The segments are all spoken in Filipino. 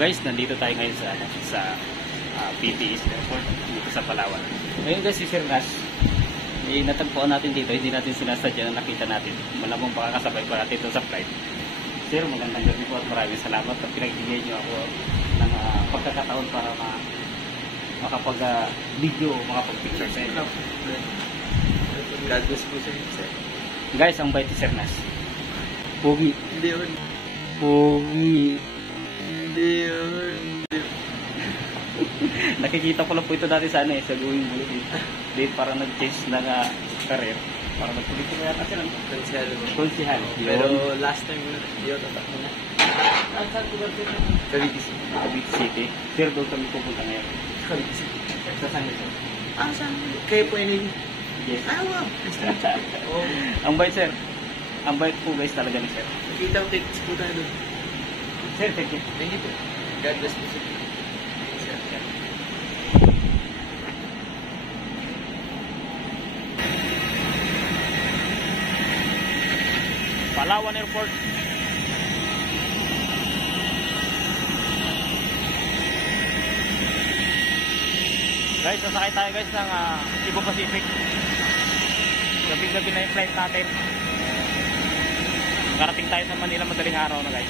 guys, nandito tayo ngayon sa PPS Airport dito sa Palawan. Ngayon guys, si Sir Nas, natagpuan natin dito, hindi natin sinasadya na nakita natin. Malamang baka kasabay pa natin ito sa flight. Sir, magandang gabi po at maraming salamat at pinagbigay niyo ako ng pagkakataon para makapag-video, makapag-picture sa inyo. God bless po sir. Guys, ang bait ni Sir Nas. Pogi. Hindi yun. Pogi. Hindi yun. Nakikita ko lang po ito dati sa sa Going Bullet. Date para nag-change ng career. Para nagpulit ko yata sila. Konsihal. Pero last time yun, tatak mo na. Saan lugar dito? Cavite City. Cavite City. Sir, doon kami pupunta ngayon. Cavite City. Sa San Jose. Saan? Kayo po yun. Yes. Wow. Ang bait, sir. Ang bait po guys talaga ni Sir. Nakita ko tickets po tayo doon. Sir, thank you. Thank you po. God bless po sir. Palawan Airport. Guys, sasakay tayo guys ng Cebu Pacific. Gabi-gabi na yung flight natin. Karating tayo sa Manila madaling araw na guys.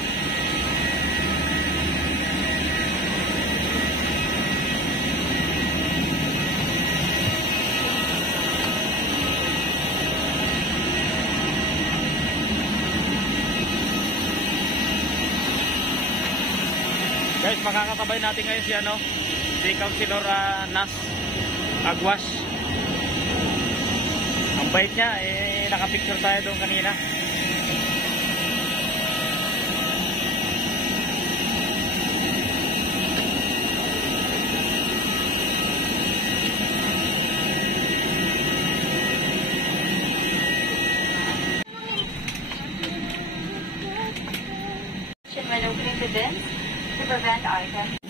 Guys, makakasabay natin ngayon si Councilor Nas Agwas. Ang bait niya, nakapicture tayo doon kanina. When opening the bins to prevent items